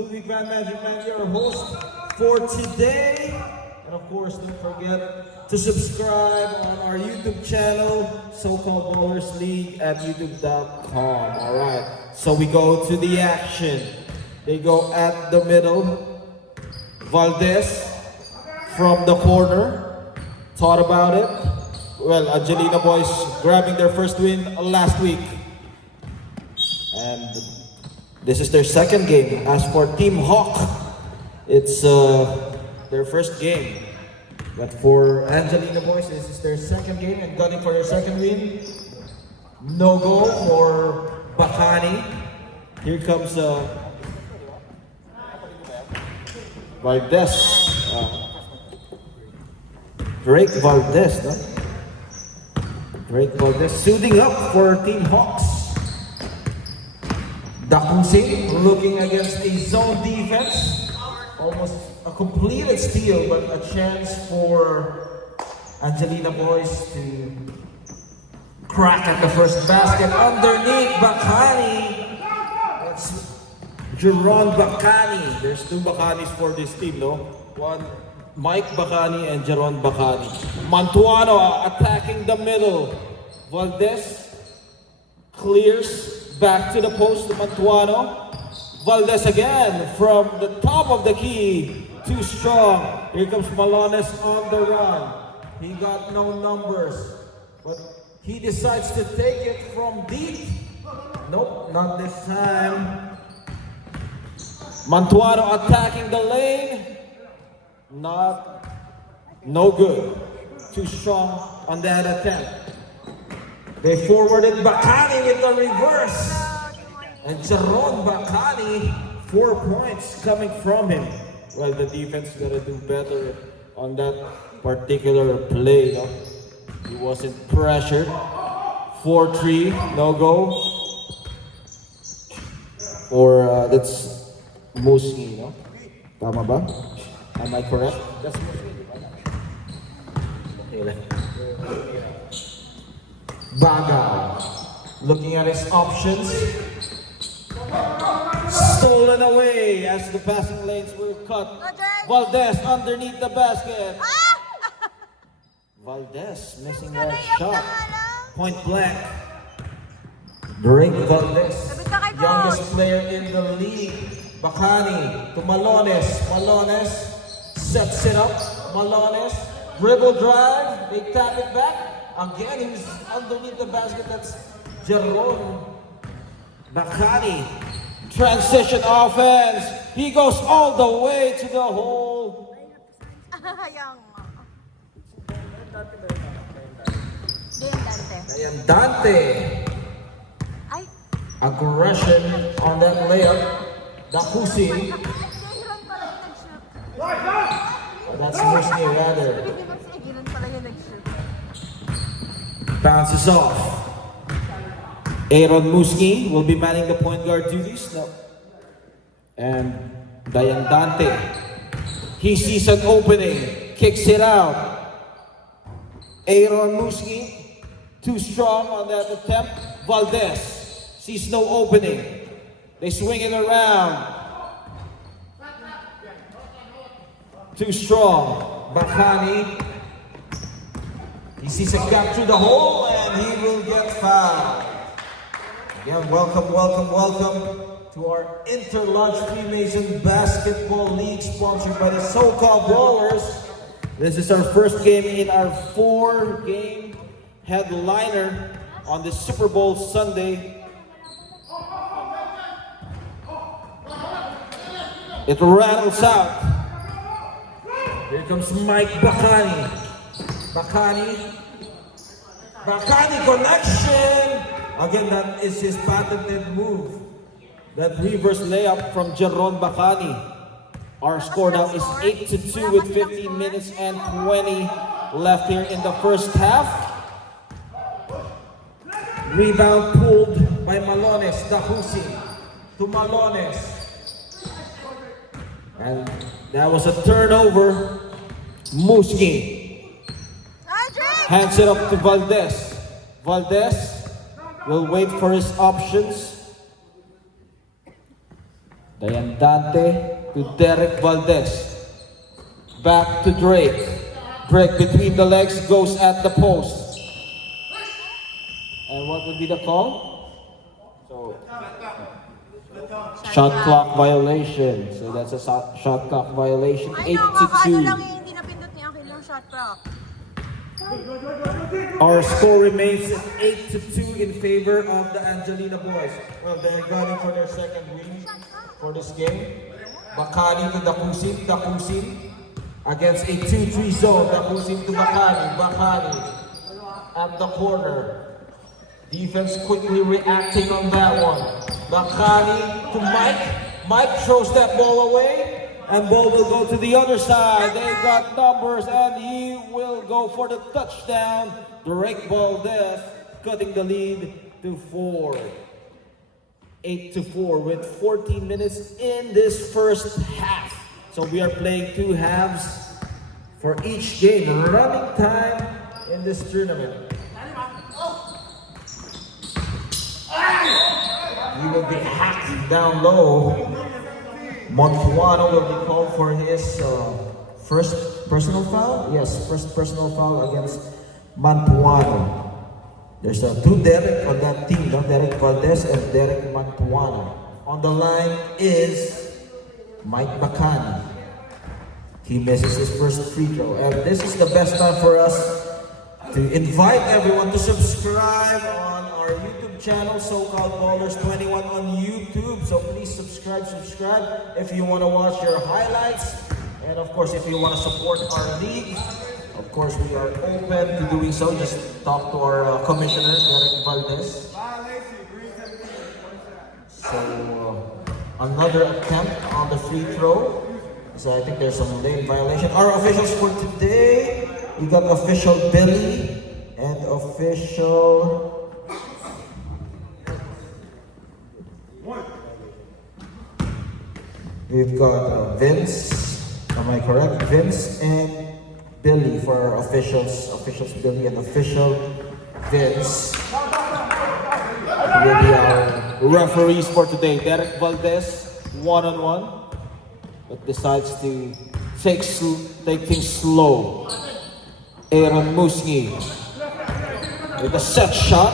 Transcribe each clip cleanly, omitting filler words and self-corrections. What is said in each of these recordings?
Ludwig Van Magic Man, your host for today. And of course, don't forget to subscribe on our YouTube channel, So-Called Ballers League at youtube.com. Alright, so we go to the action. They go at the middle. Valdez from the corner. Thought about it. Well, Angelina boys grabbing their first win last week. And this is their second game. As for Team Hawk, it's their first game. But for Angelina boys, this is their second game and gunning for their second win. No goal for Bacani. Here comes Valdez. Drake Valdez, no? Drake Valdez suiting up for Team Hawks. Dakusi looking against a zone defense. Almost a completed steal, but a chance for Angelina boys to crack at the first basket. Underneath Bacani. That's Jeron Bacani. There's two Bacanis for this team, no? One, Mike Bacani and Jeron Bacani. Mantuano attacking the middle. Valdez clears back to the post to Mantuano. Valdez again from the top of the key. Too strong. Here comes Malones on the run. He got no numbers, but he decides to take it from deep. Nope, not this time. Mantuano attacking the lane. No good. Too strong on that attempt. They forwarded Bacani with the reverse. And Jeron Bacani, 4 points coming from him. Well, the defense gotta do better on that particular play. No? He wasn't pressured. 4-3, no go. Or that's Musi, no? Tama ba? Am I correct? That's Baga looking at his options. Stolen away as the passing lanes were cut. Valdez underneath the basket. Valdez missing that shot. Point blank. Drake Valdez, youngest player in the league. Bacani to Malones. Malones sets it up. Malones dribble drive. They tap it back. Again, he's underneath the basket. That's Jeron Bacani. Transition offense. He goes all the way to the hole. Dayan Dante. Aggression on that layup. Dakusi. That's Musni rather. Bounces off. Aaron Musni will be manning the point guard duties. No. And Dayan Dante. He sees an opening. Kicks it out. Aaron Musni. Too strong on that attempt. Valdez sees no opening. They swing it around. Too strong. Bacani. He sees a gap through the hole and he will get fouled. Again, welcome to our Interlodge Freemason Basketball League sponsored by the So-Called Ballers. This is our first game in our 4-game headliner on the Super Bowl Sunday. It rattles out. Here comes Mike Bacani. Bacani connection. Again, that is his patented move. That reverse layup from Jeron Bacani. Our score now is 8-2 with 15 minutes and 20 left here in the first half. Rebound pulled by Malones. Dakusi to Malones. And that was a turnover. Muski hands it up to Valdez. Valdez will wait for his options. Dayandante to Derek Valdez. Back to Drake. Drake between the legs, goes at the post. And what would be the call? So, shot clock violation. So that's a shot clock violation. 8 to 2. lang yung hindi napindot ni Akil yung shot clock. Our score remains at 8 to 2 in favor of the Angelina boys. Well, they're gunning for their second win for this game. Bakani to Dakusin. Dakusin against a 2-3 zone. Dakusin to Bakani. Bakani at the corner. Defense quickly reacting on that one. Bakani to Mike. Mike throws that ball away. And ball will go to the other side. They got numbers and he will go for the touchdown. Drake Valdez cutting the lead to 4. 8 to 4 with 14 minutes in this first half. So we are playing 2 halves for each game. Running time in this tournament. He will be hacked down low. Montuano will be called for his first personal foul. Yes, first personal foul against Montuano. There's 2 Derek on that team, no? Derek Valdez and Derek Montuano. On the line is Mike Bakani. He misses his first free throw. And this is the best time for us to invite everyone to subscribe on our YouTube channel, So-Called Ballers 21 on YouTube. So please subscribe if you want to watch your highlights. And of course, if you want to support our league, of course, we are open to doing so. Just talk to our commissioner, Derek Valdez. So another attempt on the free throw. So I think there's some lane violation. Our officials for today, we got official Billy and official we've got Vince, am I correct? Vince and Billy for our officials Billy and official Vince will be our Referees for today. Derek Valdez, one-on-one, but decides to take things slow. Aaron Musngi with a set shot.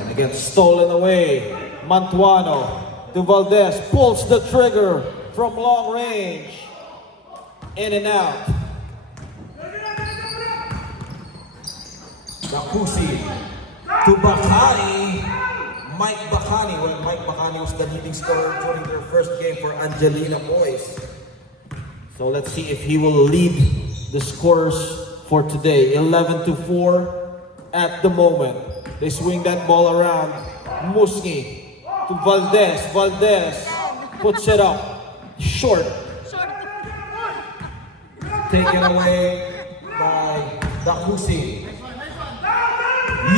And again, stolen away. Montuano to Valdez, pulls the trigger from long range. In and out. Dakusi to Bakani. Mike Bakani. Well, Mike Bakani was the leading scorer during their first game for Angelina boys. So let's see if he will lead the scores for today. 11 to 4 at the moment. They swing that ball around. Musngi to Valdez. Valdez puts it up. Short. Taken away by Dakusi.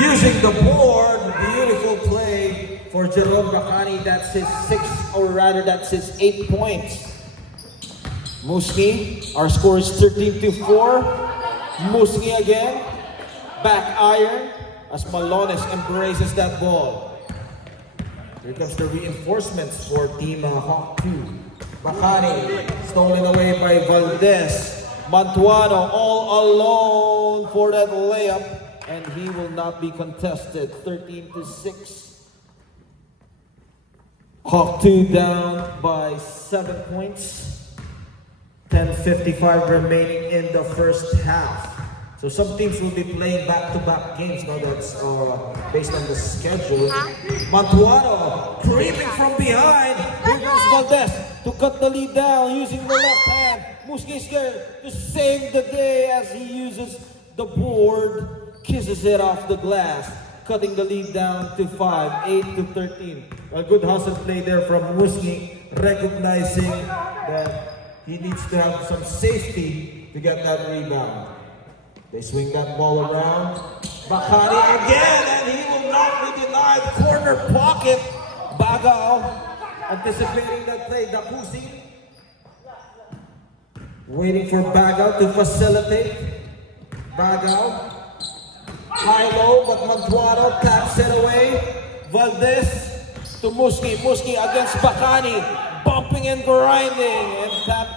Using the board, beautiful play for Jerome Bakani. That's his 6th, or rather that's his 8 points. Musngi, our score is 13 to 4. Musngi again, back iron as Malones embraces that ball. Here comes the reinforcements for Team Hawk 2. Bakani, stolen away by Valdez. Montuano all alone for that layup. And he will not be contested. 13 to 6. Hawk 2 down by 7 points. 10:55 remaining in the first half. So some teams will be playing back-to-back games. Now that's based on the schedule. Montuano creeping from behind. Here goes Valdez to cut the lead down using the left hand. Musngi scared to save the day as he uses the board. Kisses it off the glass, cutting the lead down to 5, 8 to 13. A good hustle play there from Musngi, recognizing that he needs to have some safety to get that rebound. They swing that ball around. Bakani again, and he will not be denied. Corner pocket. Bagao anticipating that play. Dakusi waiting for Bagao to facilitate. Bagao. High-low, but Montuano taps it away. Valdez to Muski. Muski against Bacani. Bumping and grinding. And that,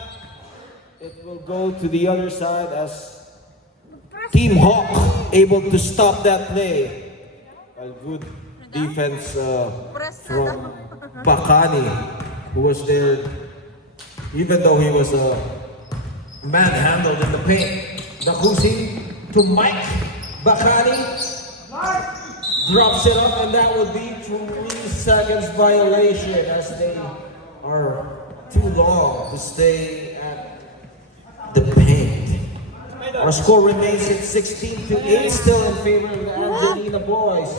it will go to the other side as Team Hawk able to stop that play. A good defense from Bacani, who was there, even though he was manhandled in the paint. Dakusi to Mike. Bacani drops it up, and that would be 3 seconds violation as they are too long to stay at the paint. Our score remains at 16-8, still in favor of the Angelina boys.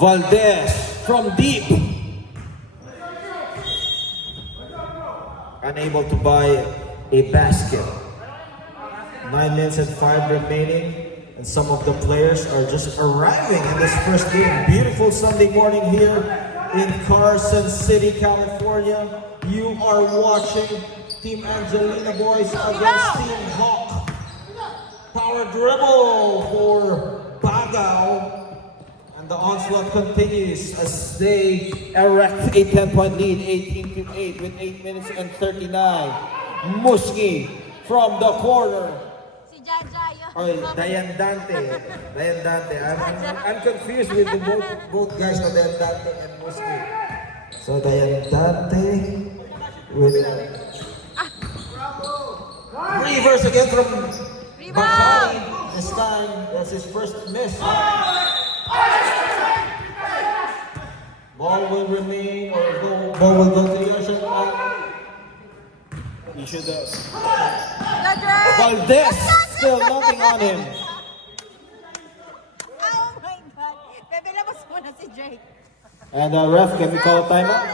Valdez from deep. Unable to buy a basket. 9 minutes and 5 remaining. And some of the players are just arriving in this first game. Beautiful Sunday morning here in Carson City, California. You are watching Team Angelina boys against Team Hawk. Power dribble for Bagao. And the onslaught continues as they erect a 10-point lead, 18-8 with 8 minutes and 39. Muski from the corner. Si Jaja yun. Oy, Dayan Dante. Dayan Dante. I'm confused with the both guys on Dayan Dante and Muski. So Dayan Dante with reverse again from Bacani. This time, that's his first miss. Ball will remain, or ball will go to the other side. He should Valdez, still nothing on him. Oh my God. Bebe, labas muna si Drake. And ref, can we call a timeout?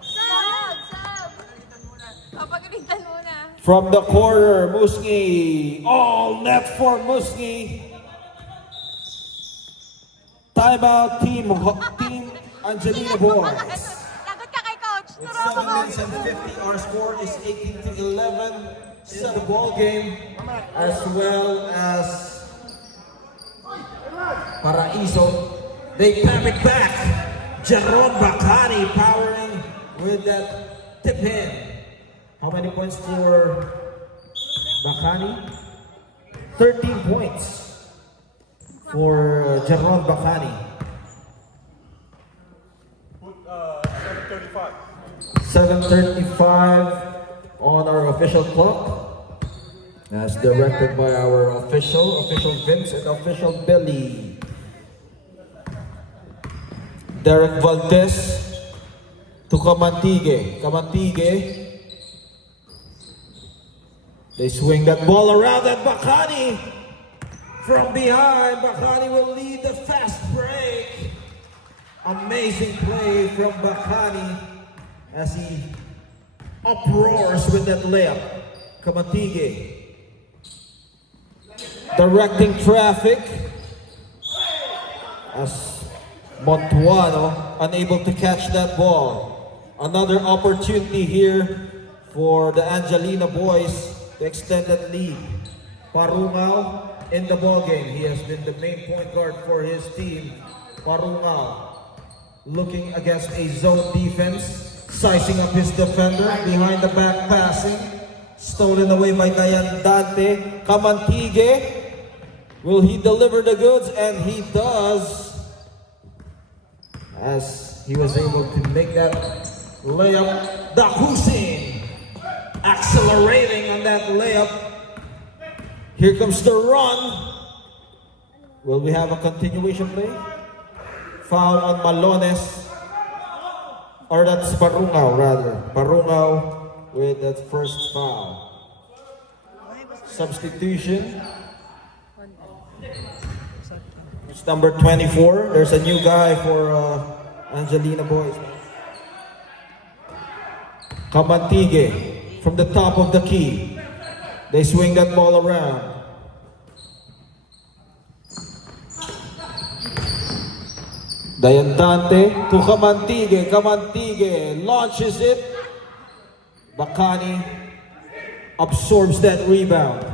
Sab! Pagalitan muna. From the corner, Muski. All net for Muski. Timeout, Team Angelina boys. Lagot ka kay Coach. It's 7 minutes and 50. Our score is 18-11. Still the ball game, as well as Paraiso. They pump it back. Jerome Bacani powering with that tip in. How many points for Bacani? 13 points for Jerome Bacani. 7:35 on our official clock, as directed by our official Vince and official Billy. Derek Valdez to Kamantige. They swing that ball around, and Bacani from behind. Bacani will lead the fast break. Amazing play from Bacani as he uproars with that layup. Kamantige directing traffic as Montuano unable to catch that ball. Another opportunity here for the Angelina boys to extend that lead. Parungao in the ball game. He has been the main point guard for his team. Parungao looking against a zone defense, sizing up his defender, behind the back passing, stolen away by Dayan Dante. Kamantige, will he deliver the goods? And he does, as he was able to make that layup. Dakusin accelerating on that layup. Here comes the run. Will we have a continuation play? Foul on Malones. Or that's Parungao rather. Parungao with that first foul. Substitution. It's number 24. There's a new guy for Angelina boys. Kamantige from the top of the key. They swing that ball around. Dayan Dante to Kamantige. Kamantige launches it. Bacani absorbs that rebound.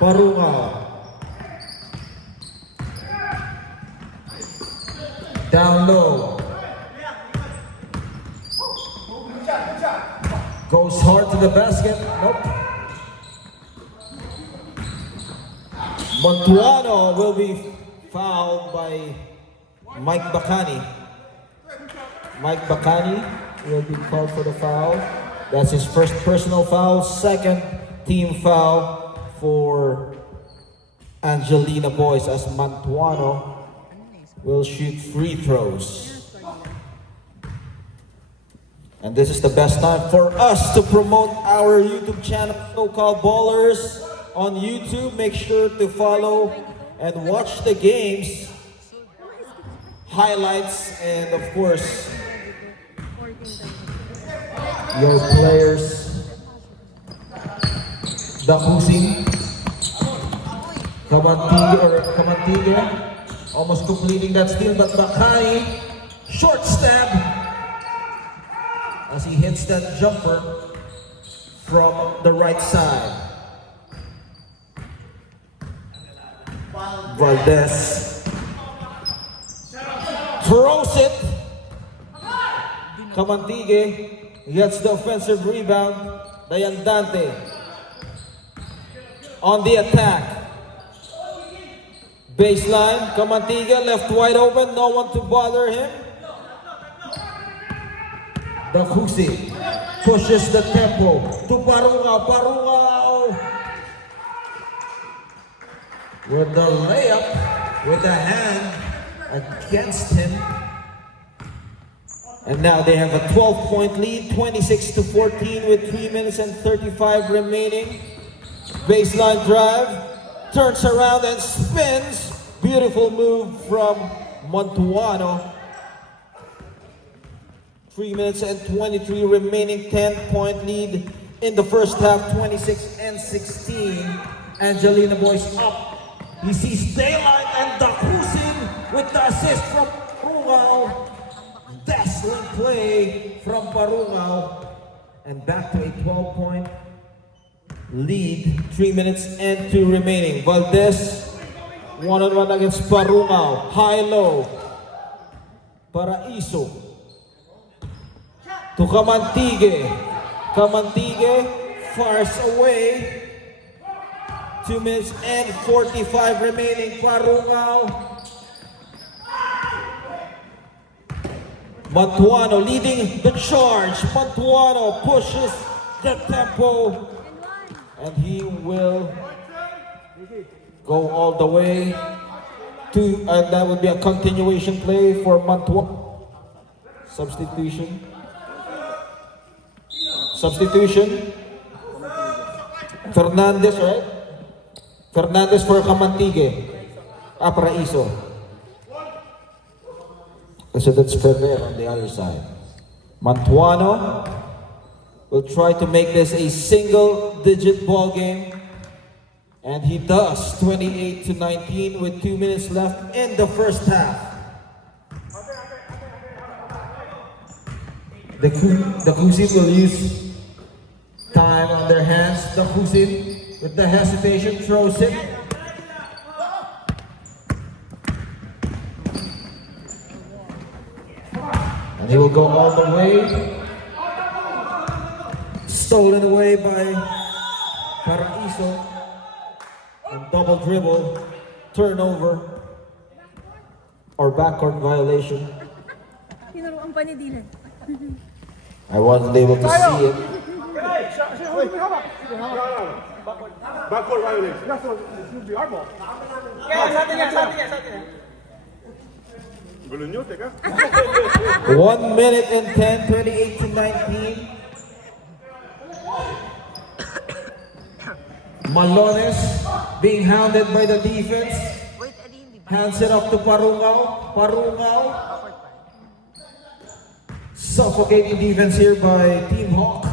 Parungao Down low. Goes hard to the basket. Nope. Montuano will be fouled by Mike Bacani. Mike Bacani will be called for the foul. That's his first personal foul, second team foul for Angelina Boys as Montuano will shoot free throws. And this is the best time for us to promote our YouTube channel, So-Called Ballers, on YouTube. Make sure to follow and watch the games, highlights, and of course, your players. Dakusing, Kamantiga, almost completing that steal, but Bacani, short stab, as he hits that jumper from the right side. Valdez throws it. Kamantigue gets the offensive rebound. Dayandante on the attack. Baseline, Kamantigue left wide open, no one to bother him. Dakusi pushes the tempo to Parungao. Parungao with the layup with the hand against him. And now they have a 12-point lead, 26-14 with 3 minutes and 35 remaining. Baseline drive, turns around and spins. Beautiful move from Montuano. 3 minutes and 23 remaining, 10-point lead in the first half, 26-16. Angelina Boys up. He sees daylight and Dakusin with the assist from Parungao. Dazzling play from Parungao. And back to a 12-point lead, 3 minutes and 2 remaining. Valdez, one-on-one against Parungao. High-low. Paraiso. To Kamantigue. Kamantigue fires away. 2 minutes and 45 remaining. Parungao. Montuano leading the charge. Montuano pushes the tempo. And he will go all the way to, and that would be a continuation play for Montuano. Substitution. Fernandez, right? Fernandez for Kamantigue. Paraiso. So that's Ferrer on the other side. Montuano will try to make this a single-digit ball game. And he does, 28-19 with 2 minutes left in the first half. The Kusin will use time on their hands. The Kusin with the hesitation throws it. And he will go all the way. Stolen away by Paraiso. And double dribble, turnover, or backcourt violation. Tinuruan pa ni Dylan. I wasn't able to see it. Backcourt violation. That's what it should be our ball. Belunyote ka? 1 minute and 10, 28-19. Malones being hounded by the defense. Wait, Adin, di ba? Hands it up to Parungao. Parungao. Suffocating defense here by Team Hawk.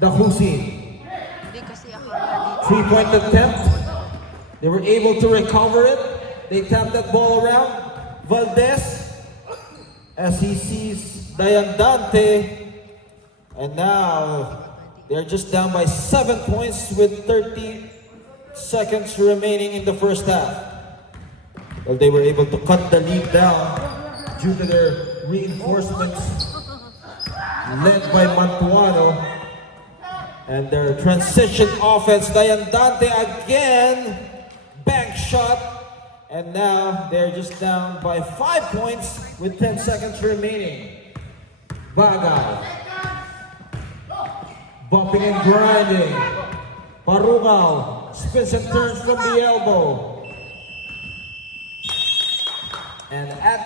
Dakusin. Hindi kasi ako na dito. 3-point attempt. They were able to recover it. They tapped that ball around. Valdez, As he sees Dayandante. And now they're just down by 7 points with 30 seconds remaining in the first half. Well, they were able to cut the lead down due to their reinforcements led by Mantuano. And their transition offense, Dayandante again, bank shot. And now they're just down by 5 points with 10 seconds remaining. Bagay. Bumping and grinding. Parungal spins and turns from the elbow. And at